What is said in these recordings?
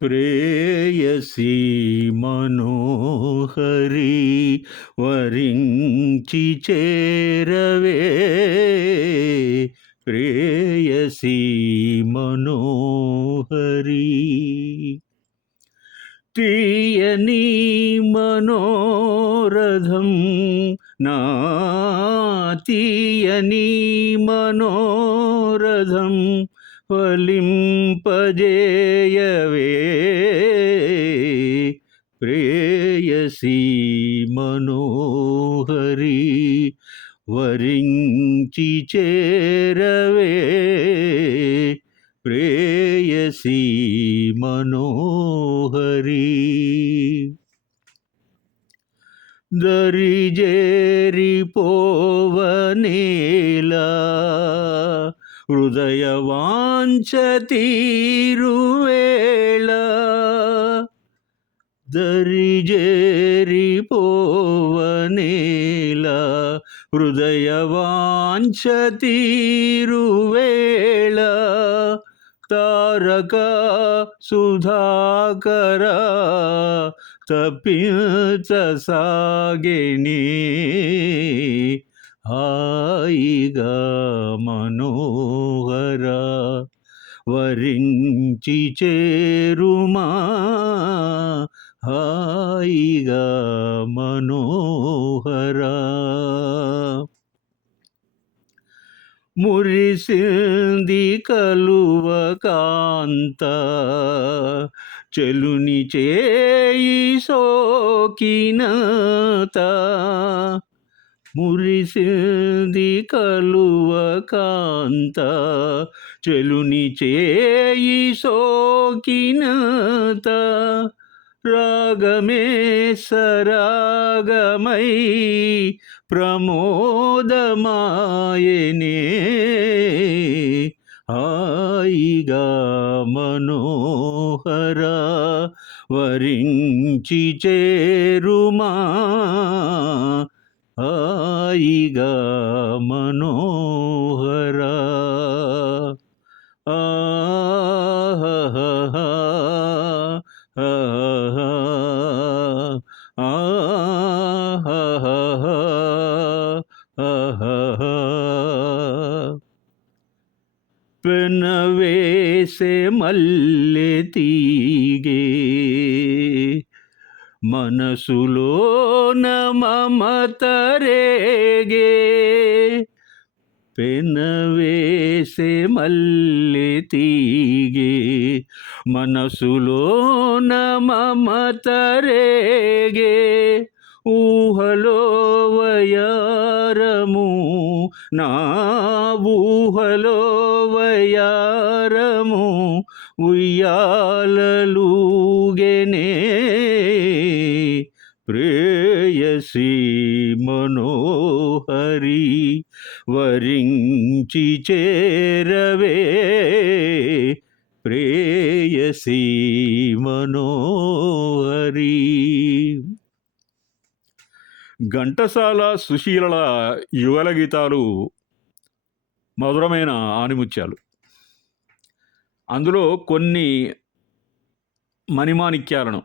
ప్రేయసీ మనోహరి వరించి చేరవే ప్రేయసీ మనోహరి తీయని మనోరథం నా తీయని మనోరథం ఫలింపజేయవే ప్రేయసీ మనోహరి వరించి చేరవే. ప్రేయసీ మనోహరి దరిజేరి పోవనేలా తీరువేళ దరిజేరిపోవనేల. హృదయవాంఛ తీరువేళ తారక సుధాకర తప్పించసాగిని. హాయిగా మనోహర వరించి చేరుమా? హాయిగా మనోహర మురిసింది కలువ కాంత చెలుని చేయి సోకినత మురిసింది కలువ కాంత చెలుని చేయి సోకినత. రాగమే సరాగమై ప్రమోదమాయనే. హాయిగా మనోహర వరించి చేరుమా. హాయిగా మనోహర ఆహా పెనవేసే మల్లె తీగే మనసులోన మనసులోన మమతరేగే ఊహలో వయారము. నా ఊహలో వయారము ఉయ్యాలలుగెనే. ప్రేయసి మనోహరి వరించి చేరవే. ప్రే ప్రేయసీ మనోహరి. ఘంటసాల సుశీలల యుగల గీతాలు మధురమైన ఆనిముత్యాలు. అందులో కొన్ని మణిమాణిక్యాలను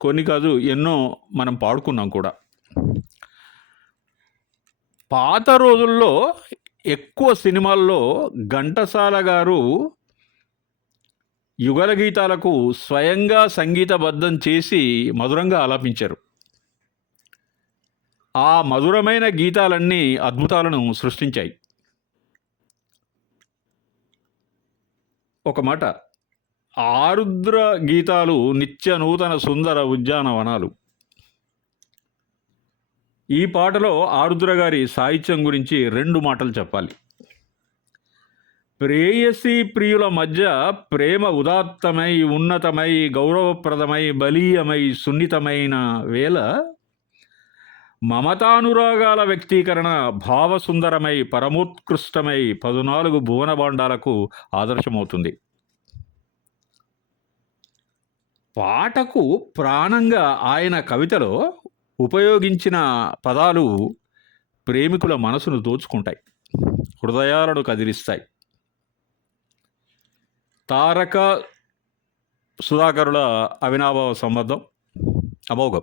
కొన్ని కాదు ఎన్నో మనం పాడుకున్నాం కూడా. పాత రోజుల్లో ఎక్కువ సినిమాల్లో ఘంటసాల గారు యుగల గీతాలకు స్వయంగా సంగీతబద్ధం చేసి మధురంగా ఆలాపించారు. ఆ మధురమైన గీతాలన్నీ అద్భుతాలను సృష్టించాయి. ఒక మాట ఆరుద్ర గీతాలు నిత్య నూతన సుందర ఉద్యానవనాలు ఈ పాటలో ఆరుద్ర గారి సాహిత్యం గురించి రెండు మాటలు చెప్పాలి. ప్రేయసి ప్రియుల మధ్య ప్రేమ ఉదాత్తమై ఉన్నతమై గౌరవప్రదమై బలీయమై సున్నితమైన వేళ మమతానురాగాల వ్యక్తీకరణ భావసుందరమై పరమోత్కృష్టమై పదునాలుగు భువన భాండాలకు ఆదర్శమవుతుంది. పాటకు ప్రాణంగా ఆయన కవితలో ఉపయోగించిన పదాలు ప్రేమికుల మనసును దోచుకుంటాయి హృదయాలను కదిలిస్తాయి. తారక సుధాకరుల అవినాభావ సంబంధం. అమోఘం.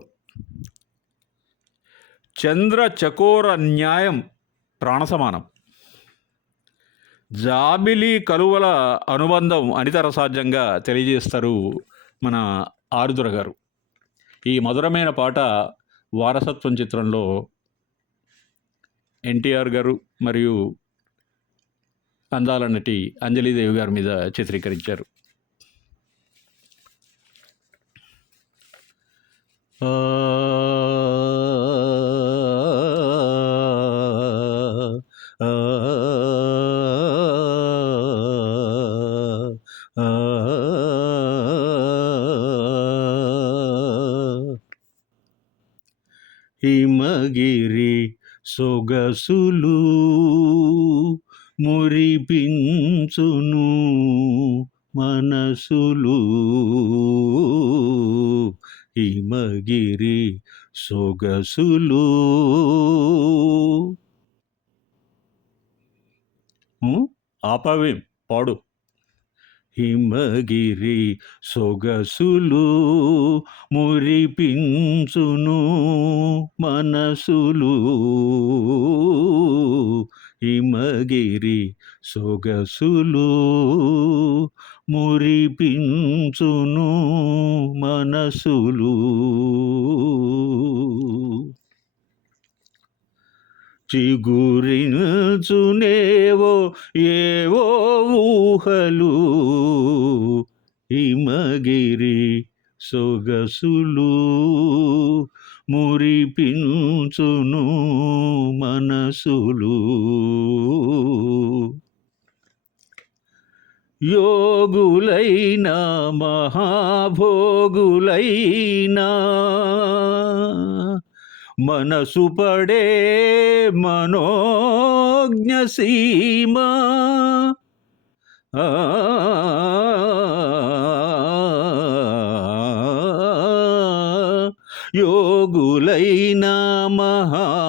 చంద్ర చకోర న్యాయం ప్రాణసమానం. జాబిలి కలువల అనుబంధం అనితర సాధ్యంగా తెలియజేస్తారు మన ఆరుద్ర గారు. ఈ మధురమైన పాట వారసత్వం చిత్రంలో ఎన్టీఆర్ గారు మరియు అందాల నటి అంజలీదేవి గారి మీద చిత్రీకరించారు. హిమగిరి సొగసులు హిమగిరి సొగసులు. ఆపవే పాడు. హిమగిరి సొగసులు మురిపించును మనసులు. హిమగిరి సొగసులు మురిపించును మనసులు. చిగురించునేవో ఏవో ఊహలు హిమగిరి సొగసులు మురిపించును మనసులు. యోగులైన మహాభోగులైనా మనసు పడే మనోజ్ఞసీమా. ఆ, భోగులైనా మహాభోగులైనా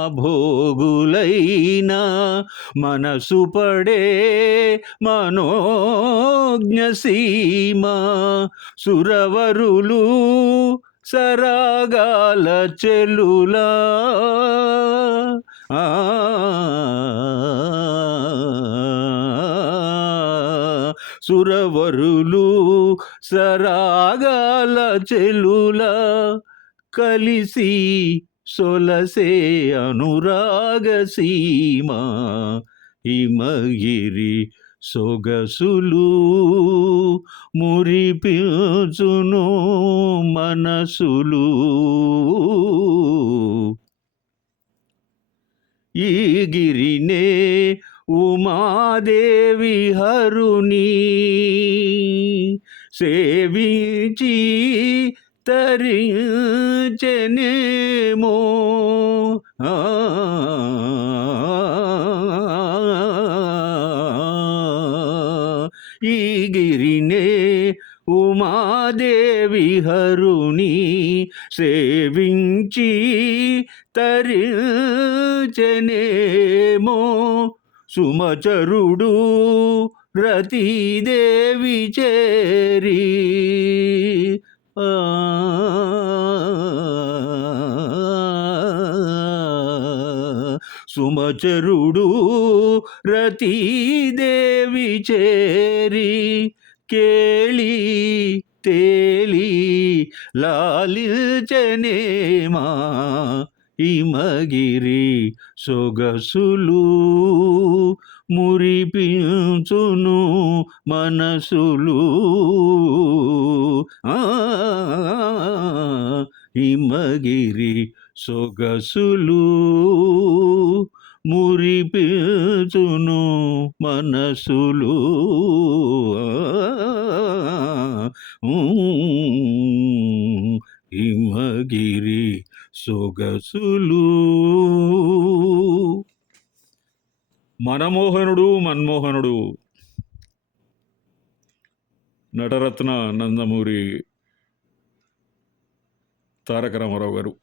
మనసు పడే మనోజ్ఞ సీమా సురవరులు సరాగాల చెలులా. ఆ, సురవరులు సరాగాల చెలులా. కలిసి సొలసే అనురాగ సీమా. హిమగిరి సొగసులు మురిపించును మనసులు. ఈ గిరినే ఉమాదేవి హరుని సేవించి తరించెనేమో ఈ గిరినే ఉమాదేవి హరుణి సేవించి తరించెనేమో? సుమచరుడు రతీదేవి చేరి సుమచరుడు రతీదేవి చేరి కేళి తేలి లాలిచనేమా ఇమగిరి సొగసులు మురిపించును మనసులు. హిమగిరి సొగసులు మురిపించును మనసులు. హిమగిరి సొగసులు. మనమోహనుడు మన్మోహనుడు. నటరత్న నందమూరి తారక రామారావు గారు.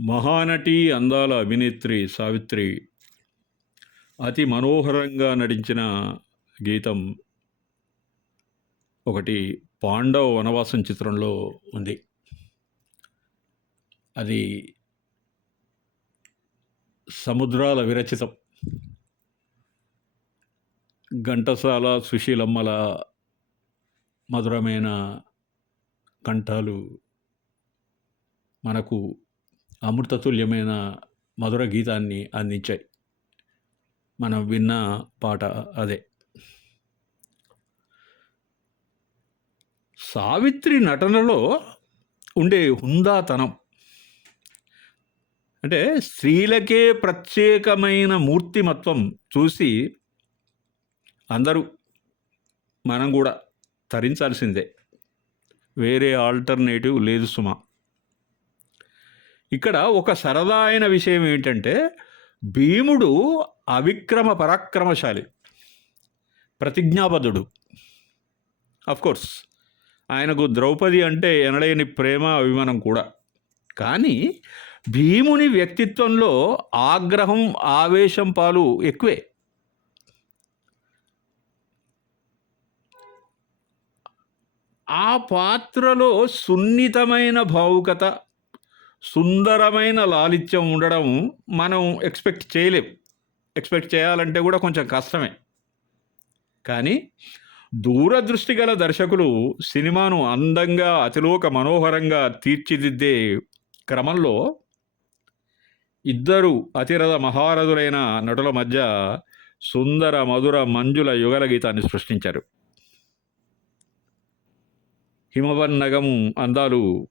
మహానటి అందాల అభినేత్రి సావిత్రి. అతి మనోహరంగా నటించిన గీతం ఒకటి పాండవ వనవాసం చిత్రంలో ఉంది. అది సముద్రాల విరచితం. ఘంటసాల సుశీలమ్మల మధురమైన కంఠాలు మనకు అమృతతుల్యమైన మధుర గీతాన్ని అందించాయి. మనం విన్న పాట అదే. సావిత్రి నటనలో ఉండే హుందాతనం అంటే స్త్రీలకే ప్రత్యేకమైన మూర్తిమత్వం చూసి అందరూ మనం కూడా తరించాల్సిందే. వేరే ఆల్టర్నేటివ్ లేదు సుమా. ఇక్కడ ఒక సరదా అయిన విషయం ఏంటంటే భీముడు అవిక్రమ పరాక్రమశాలి. ప్రతిజ్ఞాబద్ధుడు కోర్స్ ఆయనకు ద్రౌపది అంటే ఎనలేని ప్రేమ అభిమానం కూడా. కానీ భీముని వ్యక్తిత్వంలో ఆగ్రహం ఆవేశం పాలు ఎక్కువే. ఆ పాత్రలో సున్నితమైన భావుకత సుందరమైన లాలిత్యం ఉండడం మనం ఎక్స్పెక్ట్ చేయలేం. ఎక్స్పెక్ట్ చేయాలంటే కూడా కొంచెం కష్టమే. కానీ దూరదృష్టి గల దర్శకులు సినిమాను అందంగా అతిలోక మనోహరంగా తీర్చిదిద్దే క్రమంలో ఇద్దరు అతిరథ మహారథులైన నటుల మధ్య సుందర మధుర మంజుల యుగల గీతాన్ని సృష్టించారు. హిమవన్నగం అందాలు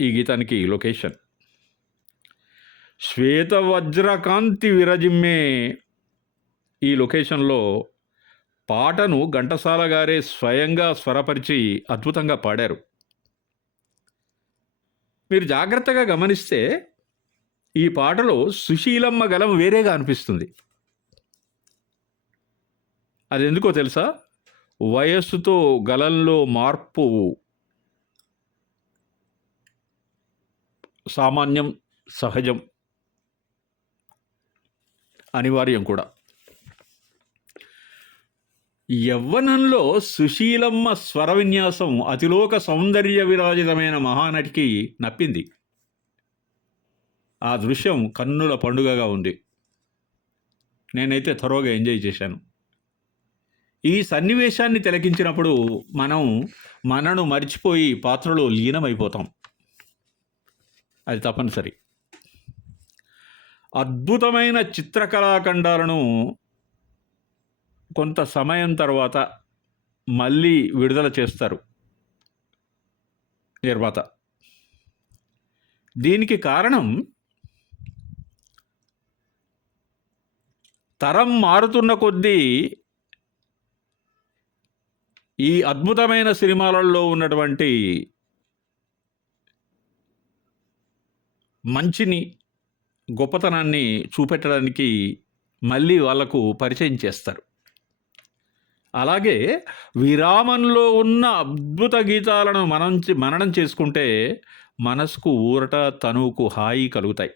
ఈ గీతానికి లొకేషన్. శ్వేత వజ్రకాంతి విరజిమ్మే ఈ లొకేషన్లో పాటను ఘంటసాల గారే స్వయంగా స్వరపరిచి అద్భుతంగా పాడారు. మీరు జాగ్రత్తగా గమనిస్తే ఈ పాటలో సుశీలమ్మ గలం వేరేగా అనిపిస్తుంది. అది ఎందుకో తెలుసా? వయస్సుతో గలంలో మార్పు సామాన్యం సహజం అనివార్యం కూడా. యవ్వనంలో సుశీలమ్మ స్వర విన్యాసం అతిలోక సౌందర్య విరాజితమైన మహానటికి నప్పింది. ఆ దృశ్యం కన్నుల పండుగగా ఉంది. నేనైతే త్వరగా ఎంజాయ్ చేశాను. ఈ సన్నివేశాన్ని తిలకించినప్పుడు మనం మనను మర్చిపోయి పాత్రలో లీనమైపోతాం. అది తప్పనిసరి. అద్భుతమైన చిత్రకళాఖండాలను కొంత సమయం తర్వాత మళ్ళీ విడుదల చేస్తారు నిర్మాత. దీనికి కారణం తరం మారుతున్న కొద్దీ ఈ అద్భుతమైన సినిమాలలో ఉన్నటువంటి మంచిని గొప్పతనాన్ని చూపెట్టడానికి మళ్ళీ వాళ్ళకు పరిచయం చేస్తారు. అలాగే విరామంలో ఉన్న అద్భుత గీతాలను మనం మననం చేసుకుంటే మనసుకు ఊరట తనువుకు హాయి కలుగుతాయి.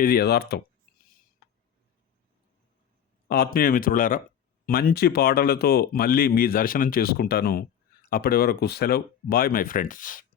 ఇది యథార్థం. ఆత్మీయ మిత్రులారా మంచి పాటలతో మళ్ళీ మీ దర్శనం చేసుకుంటాను. అప్పటి వరకు సెలవు. Bye my friends.